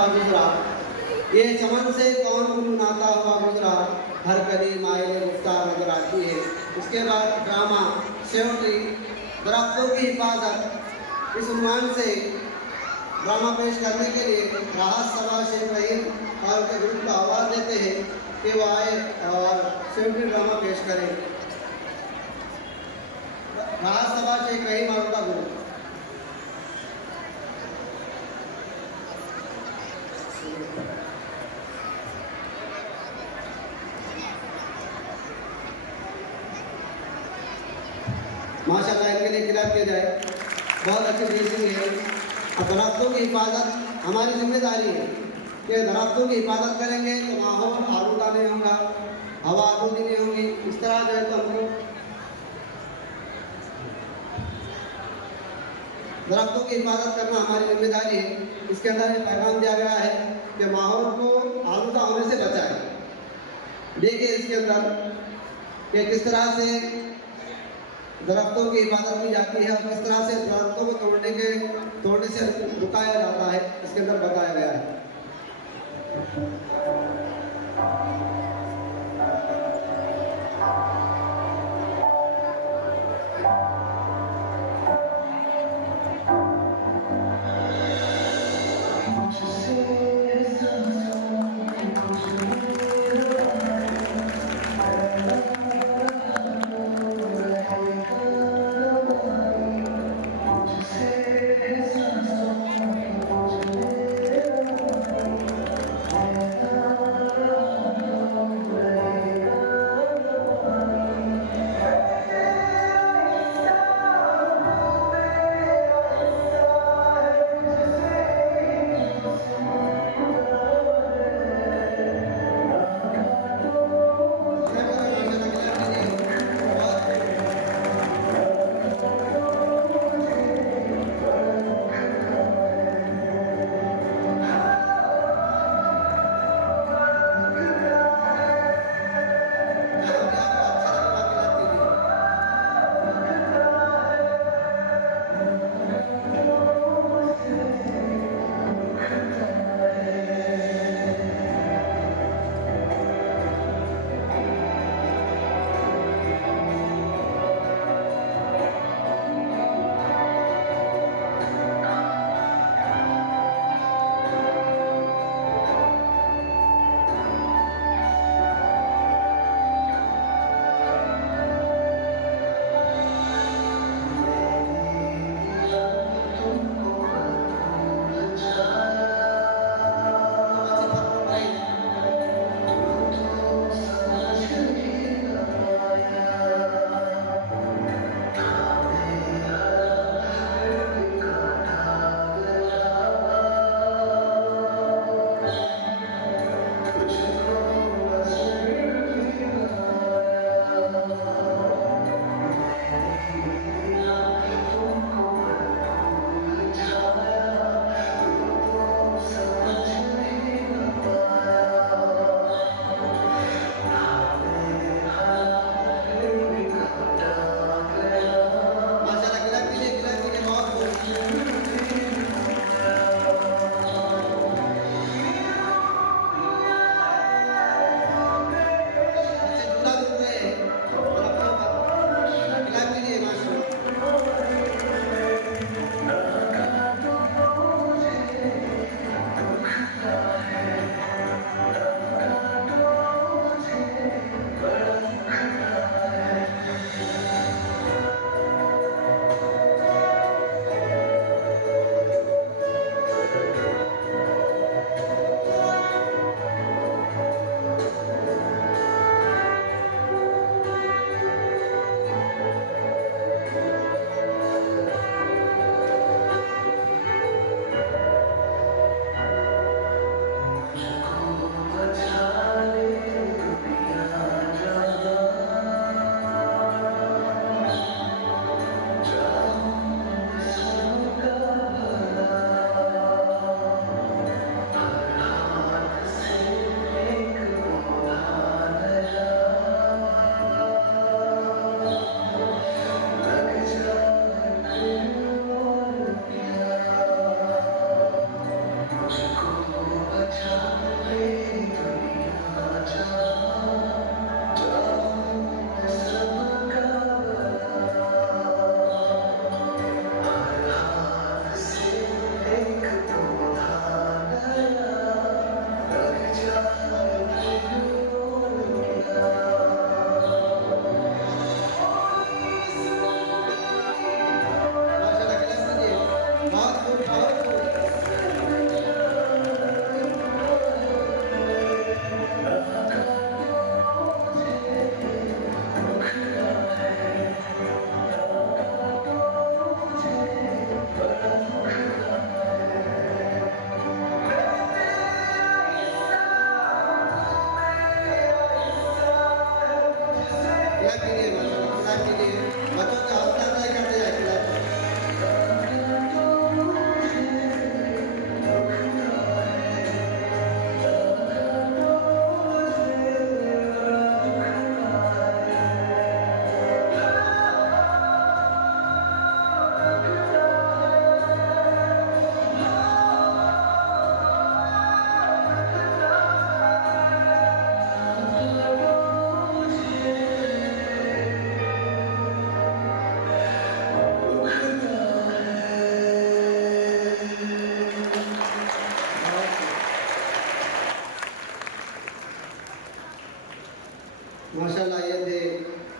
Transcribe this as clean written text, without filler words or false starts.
हुआ गुजरा, ये चमन से कौन गुनगुनाता हुआ गुजरा, हर कली माइल गुफ्तार नजर आती है। उसके बाद ड्रामा सेवटी दरख्तों की हिफाजत, इस उन्वान से ड्रामा पेश करने के लिए राहत सभा शेख रहीम और उनके ग्रुप को आवाज़ देते हैं कि वो आए और सेवटी ड्रामा पेश करें। राहत सभा शेख रहीम और उनका ग्रुप। माशाल्लाह इनके लिए खिलाफ किया जाए। बहुत अच्छी ड्रेसिंग है। और दरख्तों की हिफाजत हमारी जिम्मेदारी है कि दरख्तों की हिफाजत करेंगे तो माहौल आलूदा नहीं होगा, हवा आलूदी नहीं होगी। इस तरह जो है तो हमको दरख्तों की हिफाजत करना हमारी जिम्मेदारी है। इसके अंदर ये पैगाम दिया गया है कि माहौल को आलूदा होने से बचाएं। देखिए इसके अंदर कि किस तरह से दरख्तों की हिफाजत की जाती है और किस तरह से दरख्तों को तोड़ने से रुकाया जाता है, इसके अंदर बताया गया है।